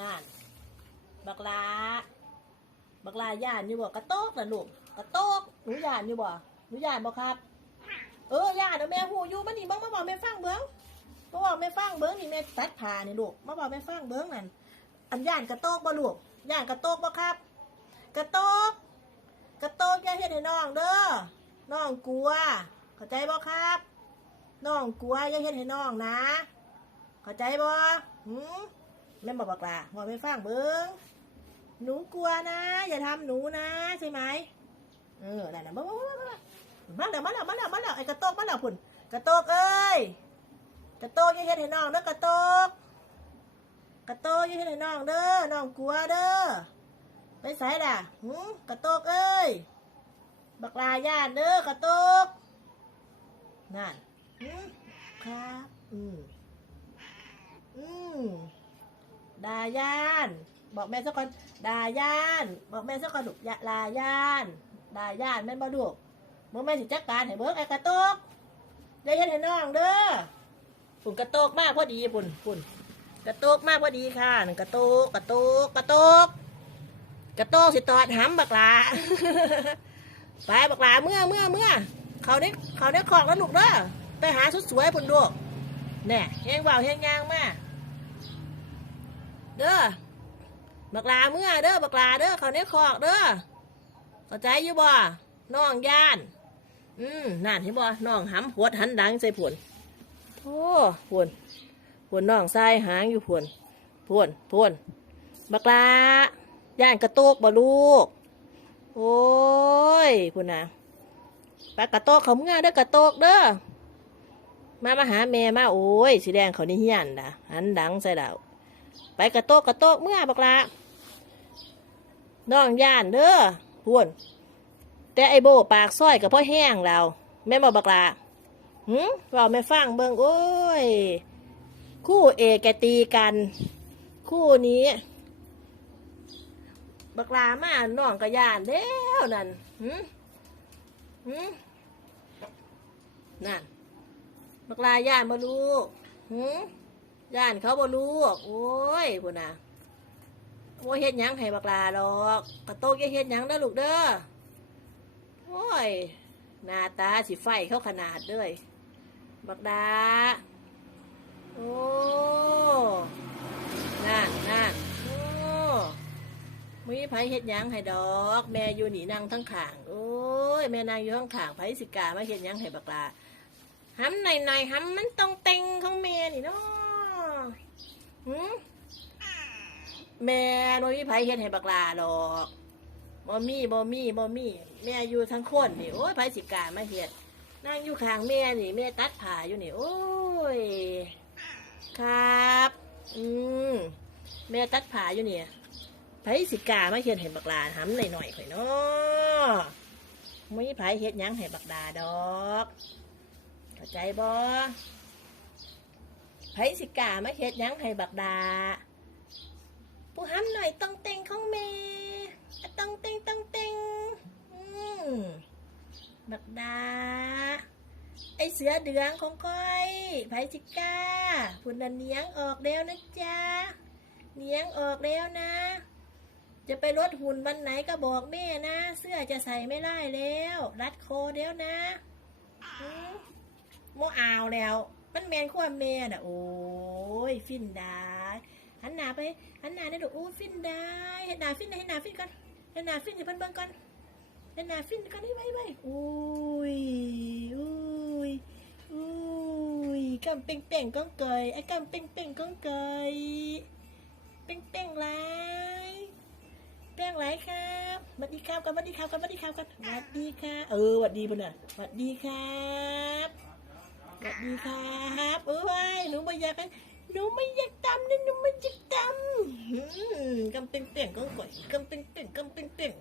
นั่นบักลาบักลาย่านอยู่บ่กระโตกนะลูกกระโตกหนูย่านอยู่บ่หนูย่านบ่ครับ เออย่านเอาแม่หูอยู่มันนี่เบิ่งมาบอกแม่ฟังเบิ่งมาบอกแม่ฟังเบิ่งนี่แม่ตัดผ่านี่ลูกมาบอกแม่ฟังเบิ่งนั่นอันย่านกระโตกบ่ลูกย่านกระโตกบ่ครับ กระโตกกระโตกอย่าเฮ็ดให้น้องเด้อน้องกลัว เข้าใจบ่ครับน้องกลัวอย่าเฮ็ดให้น้องนะ เข้าใจบ่หืม แม่บอกบักลาบอกแม่ฟังเบิ่งหนูกลัวนะ อย่าทำหนูนะใช่ไหมเออนั่นน่ะมามามามาแล้วมาแล้วมาแล้วมาแล้วไอ้กระโตกมาแล้วพุ่นกระโตกเอ้ยกระโตกอย่าเฮ็ดให้น้องเด้อกระโตกกระโตกอย่าเฮ็ดให้น้องเด้อน้องกลัวเด้อไปไสล่ะหืมกระโตกเอ้ยบักลาญาติเด้อกระโตกนั่นหืมครับอืมอืม ดาย่าน บอกแม่สักคนดาย่าน บอกแม่สักคนลูกยะลาย่านดาย่านแม่นบ่ลูกมึงแม่สิจัดการให้เบิ่งไอ้กระโตกได้เฮ็ดให้น้องเด้อฝุ่นกระโตกมากพอดีฝุ่นฝุ่นกระโตกมากพอดีค่ะหนึ่งกระโตกกระโตกกระโตกกระโตกสิตอดห้ำบักลาไปบักลาเมื่อเมื่อเมื่อเขาได้เขาได้ของแล้วลูกเด้อไปหาสุดสวยพุ่นลูกแน่เฮงว่าวเฮงยางมาก เด้อบักลาเมื่อเด้อบักลาเด้อเขาเนี้ยคอกเด้อเข้าใจอยู่บ่น้องย่าน อืมนั่นเห็นบ่น้องหำหัวหันดังใส่ผวนโอ้ผวนผวนน้องใส่หางอยู่ผวนผวนผวนบักลาย่านกระโตกบ่ลูก โอ้ยผวนนะไปกระโตกเขาเมื่อเด้อกระโตกเด้อมามาหาแม่มาโอ้ยสีแดงเขานี่เฮียนด่ะหันดังใส่ดาว ไปกระโตกกระโตกเมื่อบักละน้องย่านเด้อพวนแต่ไอโบปากซ้อยกับพ่อแห้งเราแม่บอกบักละหืมเราไม่ฟังเบิงโอ้ย คู่เอกแกตีกัน คู่นี้ บักลามาน้องกระยานเด้วนั่นหืมหืมนั่น บักลาย่านมาลูกหืม ย่านเขาบ่รู้โอ้ยพุ่นน่ะโอ้เฮ็ดหยังให้บักลาดอกกระโตกอย่าเฮ็ดหยังเด้อลูกเด้อโอ้ยหน้าตาสิไฟเขาขนาดเลยบักดาโอ้นั่นนั่นโอ้มีไผเฮ็ดหยังให้ดอก แม่อยู่นี่นั่งทั้งขางโอ้ยแม่นั่งอยู่ทั้งขางไผสิกามาเฮ็ดหยังให้บักลาหำหน่อยๆหำมันต้องเต็งของแม่นี่เนาะ หืมแม่บ่มีไผเฮ็ดให้บักลาดอกบ่มีบ่มีบ่มีแม่อยู่ทั้งคนนี่โอ้ยไผสิกล้ามาเฮ็ดนั่งอยู่ข้างแม่นี่แม่ตัดผ้าอยู่นี่ โอ้ย ครับ อืมแม่ตัดผ้าอยู่นี่ไผสิกล้ามาเฮ็ดให้บักลาหำหน่อยๆข่อยเนาะบ่มีไผเฮ็ดหยังให้บักดาดอก เข้าใจบ่ ผสิกามาเฮ็ดยังให้บักดา ผู้ห้ำหน่อยต้องเต็งของแม่อะต้องเต็งต้องเต็งบักดา ไอเสือเดืองของก้อยไผสิกาพุ่นน่ะเนียงออกแล้วนะจ๊ะเนียงออกแล้วนะ จะไปลดหุ่นวันไหนก็บอกแม่นะ เสื้อจะใส่ไม่ได้แล้ว รัดโคอแล้วนะโมอาวแล้ว มันแมนความแม่น่ะ โอ้ย ฟินได้หันหน้าไปหันหน้าได้ดูโอ้ฟินได้เห็นหน้าฟินเห็นหน้าฟินก่อนเห็นหน้าฟินให้เพิ่นเบิ่งก่อนเห็นหน้าฟินก่อนนี่ไว้ไว้อุ้ยอุ้ยอุ้ยกำเป่งเป่งก้องเกยไอ้กำเป่งเป่งก้องเกยเป่งเป่งไรเป่งไรครับสวัสดีครับกันสวัสดีครับกันสวัสดีครับกันสวัสดีค่ะเออสวัสดีปุ่นน่ะสวัสดีครับ สวัสดีครับเอ้ยหนูไม่อยากหนูไม่อยากตำนะหนูไม่จิกตำกำเป็นเต่งก็ก่อยกำเป็นเต่งกำเป็นเต่ง